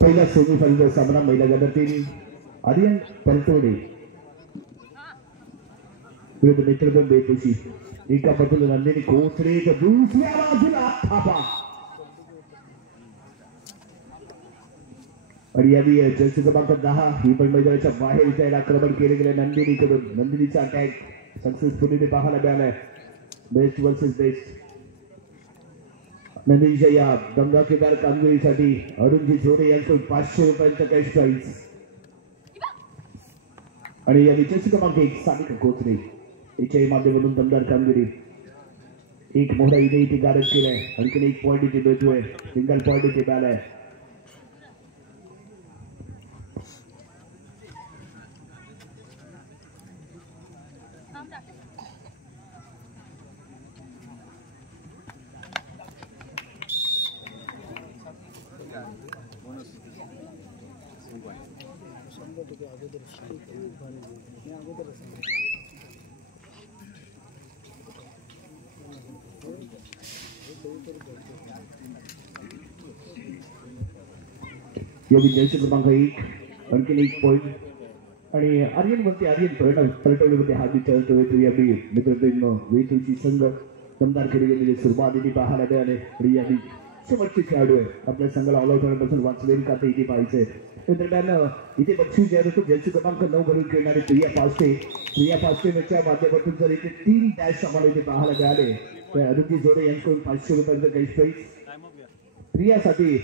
पहिला सेमीफायनल सामना महिला गटातील आर्यन पलटोडे विरुद्ध मित्रबंध बेतुशी. एका बाजूला नंदिनी कोथरे तर दुसऱ्या बाजूला थापा. आणि यावी जर्सी क्रमांक 10 ही पण मैदानाच्या बाहेर जायला आक्रमण केले गेले नंदिनीकडून. नंदिनीचा अटॅक सक्सेसफुली पाहायला मिळालाय. Best versus best. नंदिनीच्या या दंगाकेदार कामगिरीसाठी अरुणजी जोडे यांकडून 500 रुपयांचा कॅश प्राइज. आणि या जर्सी क्रमांक 1 सानिका कोथरे याच्याही माध्यमातून दमदार कामगिरी. एक मोठा इथे इथे गारद केलाय. आणखीन एक पॉईंट इथे मिळतोय. सिंगल पॉईंट इथे मिळालाय. जर्सी क्रमांक 1 आणखीन एक पॉईंट. आणि आर्यन वरती आर्यन पलटवलीमध्ये हा विचारतो मित्रपैन वेतूची संघ दमदार केली गेलेली सुरुवात इथे पाहायला मिळाले. आणि यादी शेवटचे खेळाडू आहे आपल्या संघाला ऑल आउट होण्यापासून वाचवेल का ते इथे पाहायचंय. दरम्यान इथे बक्षीस जे होतं जर्सी क्रमांक 9 घडून खेळणारे प्रिया पास्टेच्या माध्यमातून जर इथे 3 डॅश आम्हाला इथे पाहायला मिळाले तर अरुणजी जोडे यांच्याकडून 500 रुपयांचं cash price. प्रियासाठी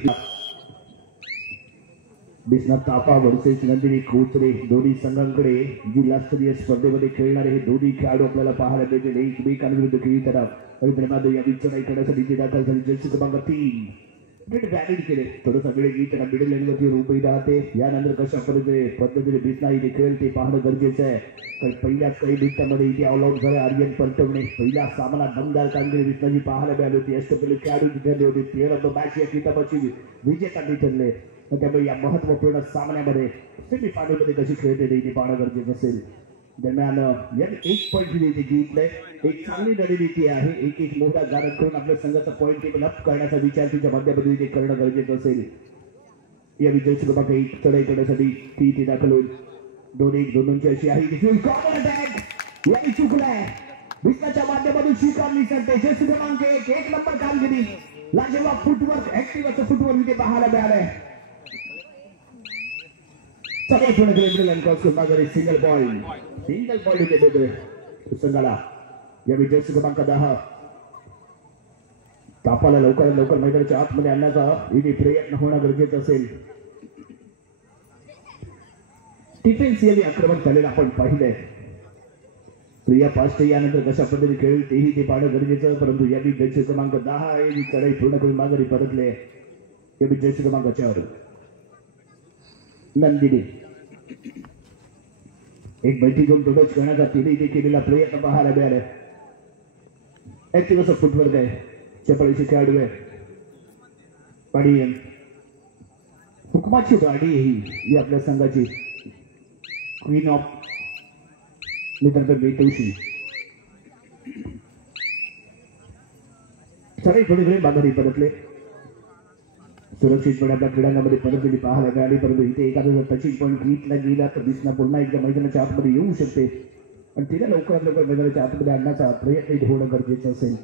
बिस्ना तापा versus Nandini Kochre दोन्ही संघांकडे जिल्हास्तरीय स्पर्धेमध्ये खेळणारे हे दोन्ही खेळाडू आपल्याला पाहायला मिळतील. एकमेकांविरुद्ध खेळी करा. आणि दरम्यान या विचार करण्यासाठी ते दाखल झाले जर्सी क्रमांक 3 व्हॅलिड केले. थोडंसं वेळ घेत त्यांना मिडल लाईनवरती उभी राहते. यानंतर कशा पद्धतीने बिस्ना इथे खेळेल ते पाहणं गरजेचं आहे. कारण पहिल्याच काही मिनिटांमध्ये इथे ऑल आउट झाले आर्यन पलटवणे. पहिला सामना दमदार कामगिरी बिस्नाची पाहायला मिळाली होती. अष्टपैलू खेळाडू ठरले होते. प्लेअर ऑफ द मॅच या किताबाची विजेता ठरले. त्यामुळे या महत्वपूर्ण सामन्यामध्ये सेमीफायनलमध्ये कशी खेळते ते इथे पाहणं गरजेचं असेल. दरम्यान यांनी 1 पॉईंट इथे घेतलंय. एक चांगली रणनीती आहे. एक मोठा गारद करून आपल्या संघाचा पॉईंट टेबल अप करण्याचा विचार तुझ्या माध्यमातून इथे करणं गरजेचं असेल. या विजय क्रमांक 1 चढाई करण्यासाठी ती इथे दाखल होईल. 2-1 अशी आहे. यांनी चुकलाय. विश्वाच्या माध्यमातून स्वीकारली करते जर्सी क्रमांक 1 नंबर कामगिरी. लाजेवा फुटवर्क ऍक्टिव्ह असं फुटवर्क इथे पाहायला मिळालंय. सगळे पुढे सिंगल पॉईंट इथे देतोय. संघाला या विजय क्रमांक 10 तापाला लवकर लवकर मैदानाच्या आतमध्ये आणण्याचा इथे प्रयत्न होणं गरजेचं असेल. डिफेन्सिव्हली आक्रमण झालेलं आपण पाहिलंय. प्रिया पास्ट यानंतर कशा पद्धतीने खेळेल तेही ते पाहणं गरजेचं. परंतु या विजय क्रमांक 10 ही चढाई पूर्ण करून माघारी परतले. या विजय क्रमांक 4 नंदिनी एक बैठी घेऊन टोटच करण्याचा तिने इथे केलेला प्रयत्न पाहायला मिळाला. ऍक्टिव्ह असं फुटवर्क आहे. चपळीचे खेळाडू आहे. आणि हुकमाची गाडी ही आपल्या संघाची क्वीन ऑफ मित्र बेतवशी सगळे थोडे माघारी परतले. सुरक्षितपणे आपल्या क्रीडांगणामध्ये परतलेली पाहायला मिळाली. परंतु इथे एखादा जर टचिंग पॉईंट घेतला गेला तर दिसणं पुन्हा एकदा मैदानाच्या आतमध्ये येऊ शकते आणि तिला लवकरात लवकर मैदानाच्या आतमध्ये आणण्याचा प्रयत्न होणं गरजेचं असेल.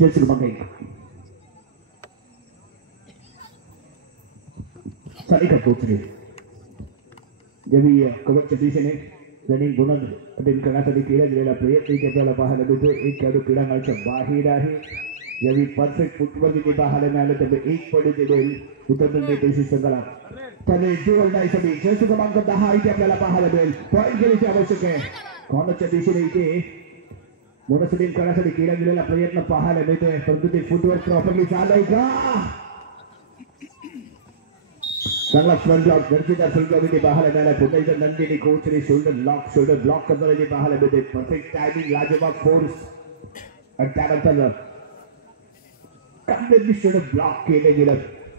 जयश्री क्रमांक 1 सारिका कोचरे ज्यावेळी कवचच्या दिशेने रनिंग बोनस अटेंड करण्यासाठी केला गेलेला प्रयत्न इथे आपल्याला पाहायला मिळतो. एक खेळाडू क्रीडांगणाच्या बाहेर आहे. यावेळी परफेक्ट फुटवर्क इथे पाहायला मिळालं. त्यामुळे एक पॉईंट इथे देईल उत्तर प्रदेश संघाला. त्याने जोडण्यासाठी जयश्री क्रमांक 10 इथे आपल्याला पाहायला मिळेल. पॉईंट घेण्याची आवश्यक आहे. कॉर्नरच्या दिशेने इथे बोनस अटेंड करण्यासाठी केला गेलेला प्रयत्न पाहायला मिळतोय. परंतु ते फुटवर्क प्रॉपरली चाललंय का? चांगला फ्रंट ब्लॉक गरजेचा फ्रंट ब्लॉक इथे पाहायला मिळाला. पुन्हा इथं नंदिनी कोचरे शोल्डर ब्लॉक करताना इथे पाहायला मिळते. परफेक्ट टायमिंग लाजवाब फोर्स आणि त्यानंतर कम्प्लीटली शोल्डर ब्लॉक केलं गेलं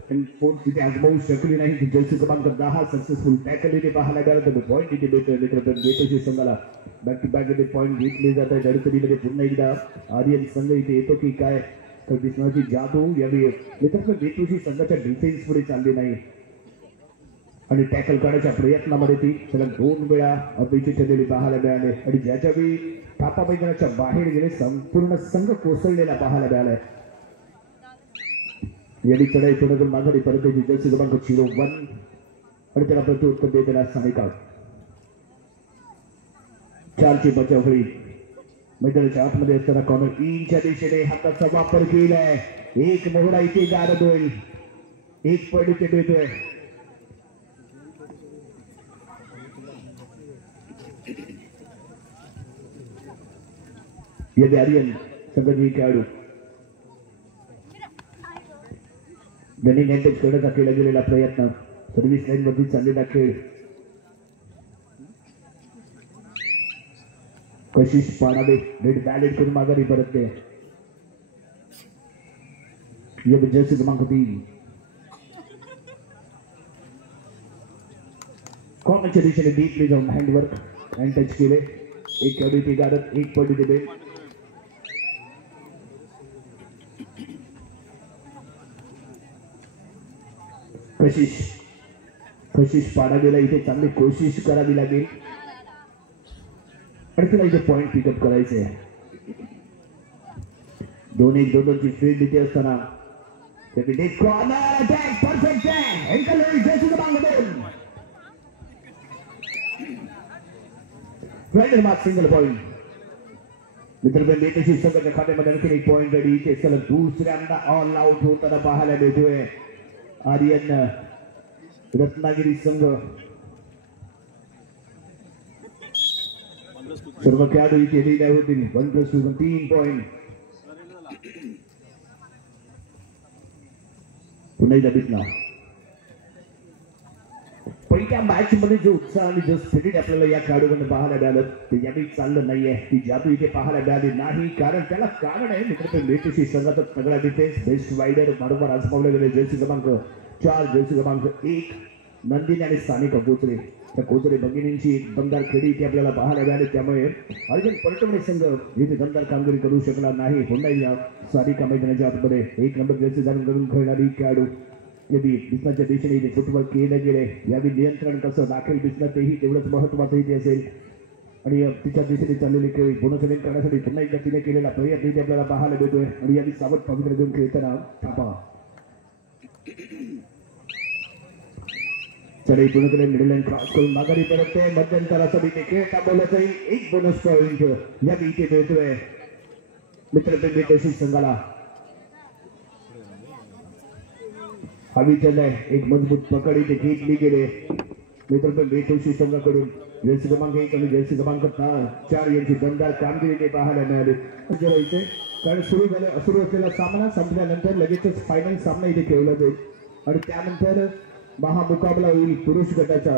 आणि फोर्स तिथे आजमावू शकली नाही. जर्सी क्रमांक 10 सक्सेसफुल टॅकल इथे पाहायला मिळाला. तर पॉईंट इथे मिळतोय मित्र बेतोशी संघाला. बॅक टू बॅक इथे पॉईंट घेतले जात आहे. धडपडीमध्ये पुन्हा एकदा आर्यन संघ इथे येतो की काय तर दिसण्याची जादू यावेळी मित्र बेतोशी संघाच्या डिफेन्स पुढे चालली नाही आणि टॅकल करण्याच्या प्रयत्नामध्ये ती सलग 2 वेळा अपयशी ठरलेली पाहायला मिळाले. आणि ज्याच्या वेळी थापा मैदानाच्या बाहेर गेले संपूर्ण संघ कोसळलेला पाहायला मिळालाय. याची चढाई पूर्ण माघारी परत जर्सी क्रमांक 01 आणि त्याला प्रत्युत्तर देताना सानिका 4ची बचावफळी मैदानाच्या आतमध्ये असताना कॉर्नर इनच्या दिशेने हाताचा वापर केलाय. एक मोहरा इथे गारद होईल. एक पॉईंट इथे मिळतोय. ये आर्यन संघाचे खेळाडू रनिंग अटॅच करण्याचा केला गेलेला प्रयत्न सर्व्हिस लाईन मध्ये चाललेला खेळ. कशिश पाडावे रेड बॅलेट करून माघारी परतते. जर्सी क्रमांक 3 कॉर्नरच्या दिशेने डीपली जाऊन हँडवर्क हँड टच केले. एक खेळाडू इथे गाडत एक पॉईंट इथे बेट. कशिश पाडावेला इथे चांगली कोशिश करावी लागेल आणि तिला इथे पॉईंट पिकअप करायचे. 2-1 ची फील्ड इथे असताना कॉर्नर अटॅक परफेक्ट आहे. एंकल जर्सी क्रमांक 2 फ्रेंड मार्क सिंगल पॉईंट मित्र बेतोशी संघाच्या खात्यामध्ये आणखी एक पॉईंट रेडी. इथे सलग दुसऱ्यांदा ऑल आउट होताना पाहायला मिळतोय. आर्यन रत्नागिरी संघ सर्व खेळाडू इथे दिले होतील. 1+2 3 पॉईंट. पुन्हा एकदा दिसला पहिल्या मॅच मध्ये जो उत्साह आणि जो स्पिरिट आपल्याला या खेळाडूकडून पाहायला मिळालं ते यावेळी चाललं नाहीये. ती जादू इथे पाहायला मिळाली नाही. कारण त्याला कारण आहे मित्र बेतोशी संघाचा तगडा डिफेन्स बेस्ट वायडर बरोबर आजमावले गेले. जर्सी क्रमांक 4 जर्सी क्रमांक 1 नंदिनी आणि सानिका कोचरे. त्या कोचरे भगिनींची एक दमदार खेळी इथे आपल्याला पाहायला मिळाली. त्यामुळे अर्जुन परटवणे संघ इथे दमदार कामगिरी करू शकला नाही. पुन्हा एकदा सानिका मैदानाच्या आतमध्ये 1 नंबर जर्सी धारण करून खेळणारी खेळाडू बिस्नाच्या दिशेने इथे फुटबॉल केले गेले. यावेळी नियंत्रण कसं राखेल बिस्ना तेही तेवढंच महत्वाचं इथे असेल. आणि तिच्या दिशेने चाललेली खेळ बोनस इनिंग करण्यासाठी पुन्हा एकदा तिने केलेला प्रयत्न इथे आपल्याला पाहायला मिळतोय आणि यावी सावध पवित्र देऊन खेळताना थापा चढाई पूर्ण केले मिडल लाईन क्रॉस करून माघारी परतते मध्यंतरासाठी ते खेळ थांबवला जाईल एक बोनस पॉइंट यावी इथे मिळतोय मित्रप्रेमी तशी संघाला हवी चलाय एक मजबूत पकड इथे घेतली गेले मित्रप्रेमी तशी संघाकडून जर्सी क्रमांक 1 आणि जर्सी क्रमांक 4 यांची दमदार कामगिरी ते पाहायला मिळाली इथे कारण सुरू असलेला सामना संपल्यानंतर लगेचच फायनल सामना इथे खेळला जाईल आणि त्यानंतर महामुकाबला होईल पुरुष गटाचा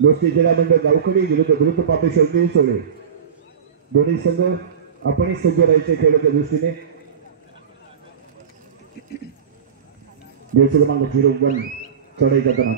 दोस्ती जिल्हा मंडळ गावकडी विरुद्ध गुरुत्व पापेश्वर सोडे दोन्ही संघ आपण सज्ज राहायचे खेळाच्या दृष्टीने जर्सी क्रमांक 01 चढाई करताना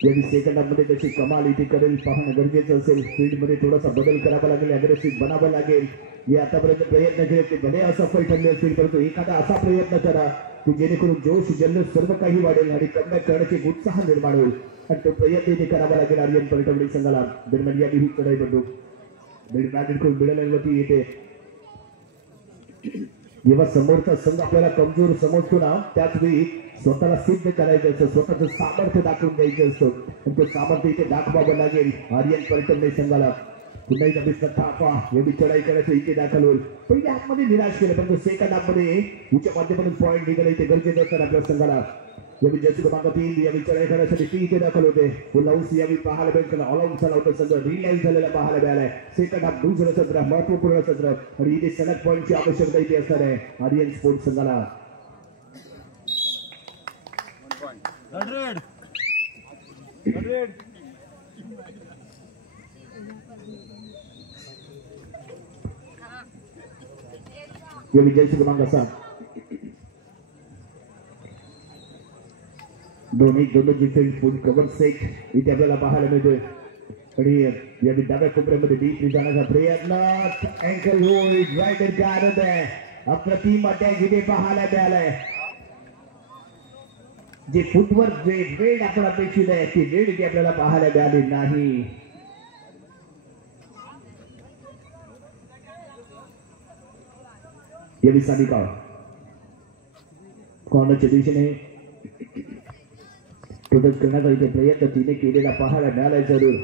यदि सेकंड हाफ मध्ये त्याची कमाल इथे करेल पाहणं गरजेचं असेल फील्ड मध्ये थोडासा बदल करावा लागेल अग्रेसिव्ह बनावं लागेल जे आतापर्यंत प्रयत्न केले ते भले असफल ठरले असतील परंतु एखादा असा प्रयत्न करा की जेणेकरून जोश जल्लोष सर्व काही वाढेल आणि कमबॅक करण्याचे उत्साह निर्माण होईल आणि तो प्रयत्न इथे करावा लागेल आर्यन पर्यटवडी संघाला दरम्यान यावी ही चढाई बंदूक मिडलवरती येते जेव्हा समोरचा संघ आपल्याला कमजोर समजतो ना त्याच वेळी स्वतःला सिद्ध करायचं असतं स्वतःचं सामर्थ्य दाखवून द्यायचं असतं आणि ते सामर्थ्य इथे दाखवावं लागेल आर्यन पर्यटन संघाला पुन्हा एकदा दिसत थापा एवढी चढाई करायचं इथे दाखल होईल पहिल्या हाफमध्ये निराश केलं परंतु सेकंड हाफमध्ये उच्च माध्यमातून पॉईंट निघाले इथे गरजेचं असतात आपल्या संघाला यावी जर्सी क्रमांक 3 यावी चढाई करण्यासाठी ती इथे दाखल होते पुलाऊस यावी पाहायला भेटलं ऑल आउट झाला होता सगळं रिलाईज झालेला पाहायला मिळालाय सेकंड हाफ दुसरं सत्र महत्वपूर्ण सत्र आणि इथे सलग पॉईंटची आवश्यकता इथे असणार आहे आर्यन स्पोर्ट्स संघाला 100 यावी जर्सी क्रमांक 7 दोन्ही डिफेन्स फुल कव्हर सेट इथे आपल्याला पाहायला मिळतोय आणि यावी डाव्या कोपऱ्यामध्ये डीपली जाण्याचा प्रयत्न अँकल होल्ड राईट गार्ड आहे अप्रतिम अटॅक इथे पाहायला मिळालाय जे फुटवर जे रेड आपण अपेक्षित आहे ती रेड इथे आपल्याला पाहायला मिळाली नाही यावी सानिका कॉर्नरच्या दिशेने प्रोटेक्ट करण्याचा इथे प्रयत्न तिने केलेला पाहायला मिळालाय जरूर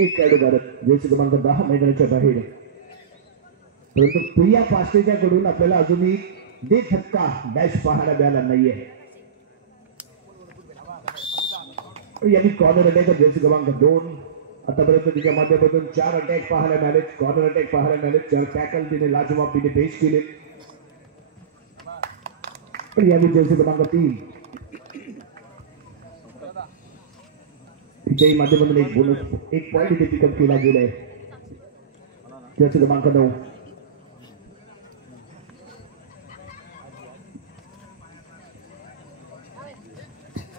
एक खेळाडू भारत जर्सी क्रमांक 10 मैदानाच्या बाहेर परंतु प्रिया पास्टेच्या कडून आपल्याला अजूनही दे धक्का डॅश पाहायला मिळाला नाहीये यावी कॉर्नर अटॅक जर्सी क्रमांक 2 आतापर्यंत तिच्या माध्यमातून 4 अटॅक पाहायला मिळाले कॉर्नर अटॅक पाहायला मिळाले 4 टॅकल तिने लाजवाब तिने पेश केले यावी जर्सी क्रमांक 3 तिच्याही माध्यमातून एक बोनस एक पॉईंट इथे पिकअप केला गेलाय जर्सी क्रमांक 9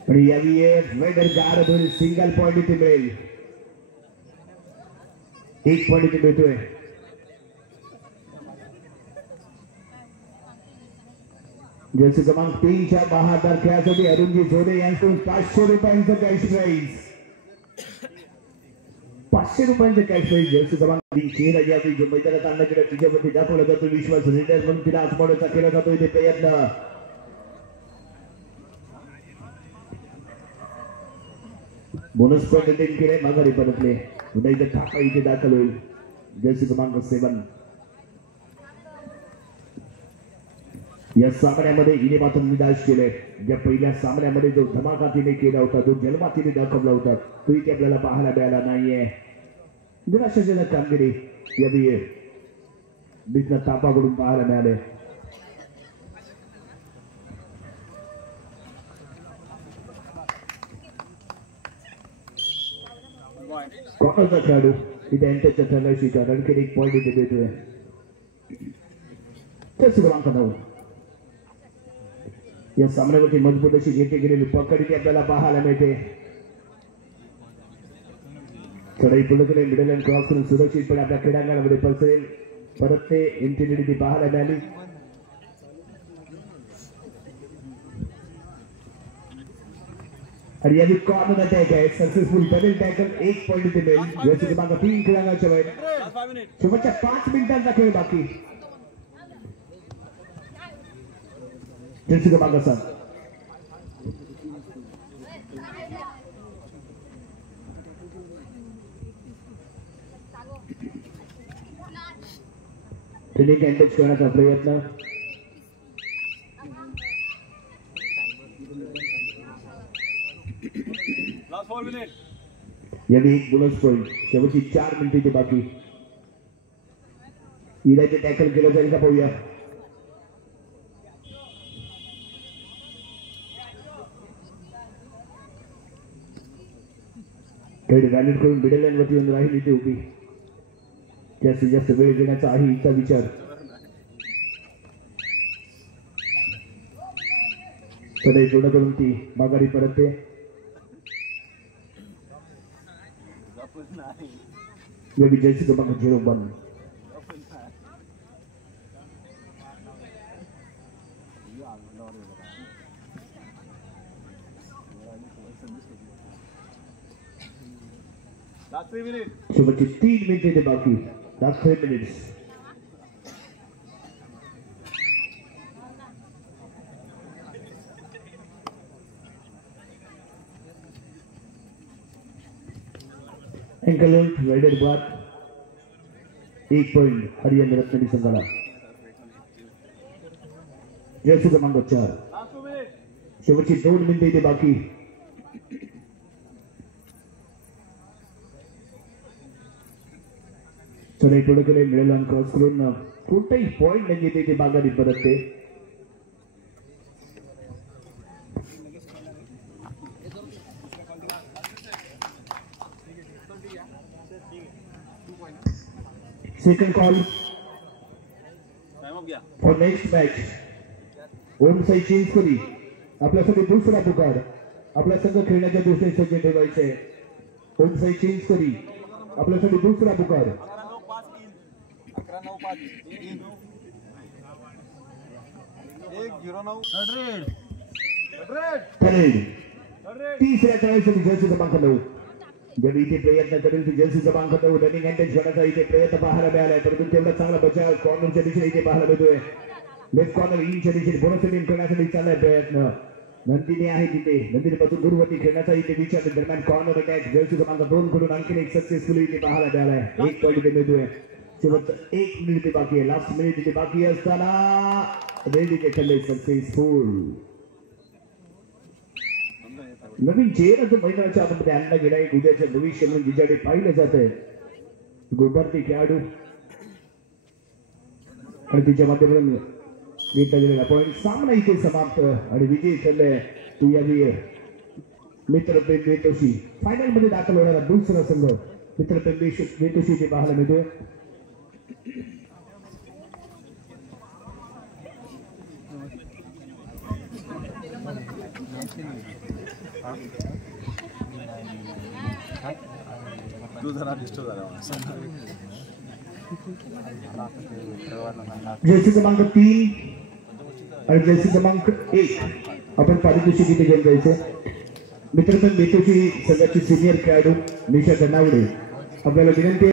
आणि यावी वेदर गार्ड सिंगल पॉईंट इथे मिळेल एक पॉईंट इथे मिळतोय जर्सी क्रमांक 3च्या बहादर खेळासाठी अरुणजी जोडे यांच्याकडून 500 रुपयांचं कॅश प्राइज 500 रुपयांचं कॅश प्राइज जर्सी क्रमांक 3 यावी जो मैदानात आणला गेला तिच्यावरती दाखवला जातो विश्वास रिटायर म्हणून तिला आजमावण्याचा केला जातो इथे प्रयत्न बोनस पॉईंट देखील केले माघारी परतले पुन्हा इथे ठाका इथे दाखल होईल जर्सी क्रमांक 7 या सामन्यामध्ये हिने मात्र निराश केले ज्या पहिल्या सामन्यामध्ये जो धमाका तिने केला होता जो जन्मा तिने दाखवला होता तो इथे आपल्याला पाहायला मिळाला नाहीये निराशाजनक कामगिरी यावी बिझनेस तापाकडून पाहायला मिळाले कॉर्नरचा खेळाडू इथे एंटरच्या ठरण्याशी आणखी एक पॉईंट इथे देतोय जर्सी क्रमांक 9 या सामन्यावरती मजबूत अशी घेतली गेलेली पकड इथे आपल्याला पाहायला मिळते चढाई पूर्ण केले मिडल अँड क्रॉस करून सुरक्षितपणे आपल्या क्रीडांगणामध्ये पसरेल परत ते इंटिग्रिटी पाहायला मिळाली आणि याची कॉर्नर अटॅक आहे सक्सेसफुल डबल टॅकल 1 पॉइंट इथे मिळेल जर्सी क्रमांक 3 खेळाडूंच्या वेळेत Last 5 minutes. शेवटच्या 5 मिनिटांचा खेळ बाकी जर्सी क्रमांक 7 फिलिंग एंडेज करण्याचा प्रयत्न Last 4 minutes. याने एक बोनस पॉइंट शेवटची 4 मिनिटे ते बाकी इलाचे टॅकल केलं जाईल का पाहूया ट्रेड व्हॅल्यू करून मिडल लाईन वरती येऊन राहील इथे उभी जास्तीत जास्त वेळ देण्याचा आहे हिचा विचार सदैव पूर्ण करून ती माघारी परतते maybe जर्सी क्रमांक 01 Last 3 minutes. शेवटची 3 मिनिटे ते बाकी लास्ट 3 मिनिट्स एंकल राइडर बाद 1 पॉइंट हरियाणा रत्नागिरी संघाला जर्सी क्रमांक 4 Last 2 minutes. शेवटची 2 मिनिटे ते बाकी चला पुढे केले मिळेल क्रॉस करून कोणताही पॉइंट नाही येते ते बागारी परतते सेकंड कॉल Time up गया. For next match Om Sai change करी आपल्यासाठी दुसरा पुकार आपल्या संघ खेळण्याच्या दृष्टीने सज्ज ठेवायचे ओम साई चेंज करी आपल्यासाठी दुसरा पुकार 11-9-5 in. 1-0-9. Red. ठरेल Red. तिसऱ्या खेळासाठी जर्सी क्रमांक 9 जर इथे प्रयत्न करेल तर जर्सी क्रमांक 9 रनिंग अँटेज करण्याचा इथे प्रयत्न पाहायला मिळालाय परंतु तेवढा चांगला बचाव कॉर्नरच्या दिशेने इथे पाहायला मिळतोय लेफ्ट कॉर्नर इंच्या दिशेने बोनस सेटिंग करण्यासाठी चाललाय प्रयत्न नंदिनी आहे तिथे नंदिनीपासून दूरवरती खेळण्याचा इथे विचार दरम्यान कॉर्नर अटॅक जर्सी क्रमांक 2 कडून आणखी एक सक्सेसफुली इथे पाहायला मिळालाय 1 पॉइंट इथे मिळतोय शेवटचं 1 मिनिट इथे बाकी आहे लास्ट मिनिट इथे बाकी असताना रेडी इथे ठरले सक्सेसफुल नवीन चेहरा जो मैदानाच्या आतमध्ये आणला गेला एक उद्याच्या भविष्य म्हणून जिच्याकडे पाहिलं जात आहे गोबरती खेळाडू आणि तिच्या माध्यमातून घेतला गेलेला पॉईंट सामना इथे समाप्त आणि विजयी ठरले तू यावी मित्रप्रेम वेतोशी फायनल मध्ये दाखल होणारा दुसरा संघ मित्रप्रेम वेतोशी इथे पाहायला मिळतोय तू जरा डिस्टर्ब झाला जर्सी क्रमांक 3 आणि जर्सी क्रमांक 1 आपण पारितोषिक इथे घेऊन जायचं मित्रपण बेतोशी संघाची सिनियर खेळाडू निशा गणावडे आपल्याला विनंती